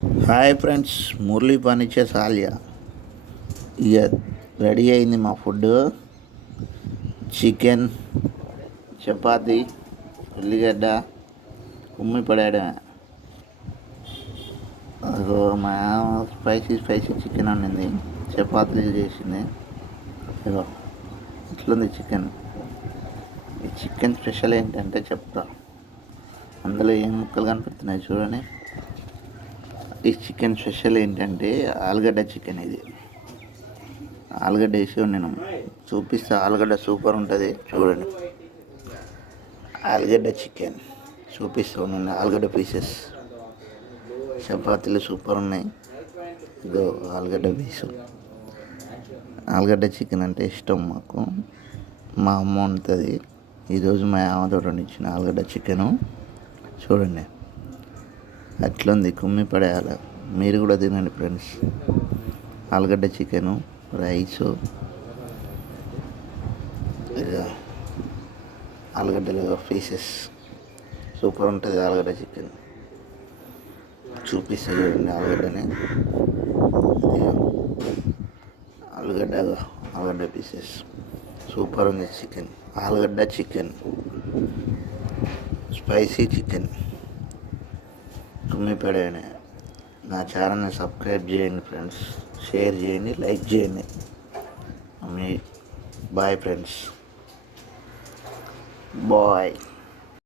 Hi friends, Murali furniture సాల్యా. ఇక ready అయింది మా ఫుడ్. చికెన్, చపాతి, ఉల్లిగడ్డ ఉమ్మి పడేయడమే. అదిగో మా స్పైసీ స్పైసీ చికెన్ వండింది, చపాతీలు చేసింది. ఇగో ఇట్లుంది చికెన్. ఈ చికెన్ స్పెషల్ ఏంటంటే చెప్తా. అందులో ఏం ముక్కలు కనిపిస్తున్నాయి చూడండి. ఈ చికెన్ స్పెషల్ ఏంటంటే ఆలుగడ్డ చికెన్. ఇది ఆలుగడ్డ వేసి నేను చూపిస్తా. ఆలుగడ్డ సూపర్ ఉంటుంది చూడండి. ఆలుగడ్డ చికెన్ చూపిస్తాను నేను. ఆలుగడ్డ పీసెస్, చపాతీలు సూపర్ ఉన్నాయి. ఇదో ఆలుగడ్డ పీసు. ఆలుగడ్డ చికెన్ అంటే ఇష్టం మాకు. మా అమ్మ వండుతుంది. ఈరోజు మా అమ్మతో వండించిన ఆలుగడ్డ చికెను చూడండి. అట్లుంది, కుమ్మి పడేయాలి. మీరు కూడా తినండి ఫ్రెండ్స్. ఆలుగడ్డ చికెను, రైసు, ఆలుగడ్డలు పీసెస్ సూపర్ ఉంటుంది. ఆలుగడ్డ చికెన్ చూపిస్తా చూడండి. ఆలుగడ్డ పీసెస్ సూపర్ ఉంది. చికెన్, ఆలుగడ్డ చికెన్, స్పైసీ చికెన్ కుమ్మిపడేనే. నా ఛానల్ని సబ్స్క్రైబ్ చేయండి ఫ్రెండ్స్, షేర్ చేయండి, లైక్ చేయండి. మీ బాయ్ ఫ్రెండ్స్, బాయ్.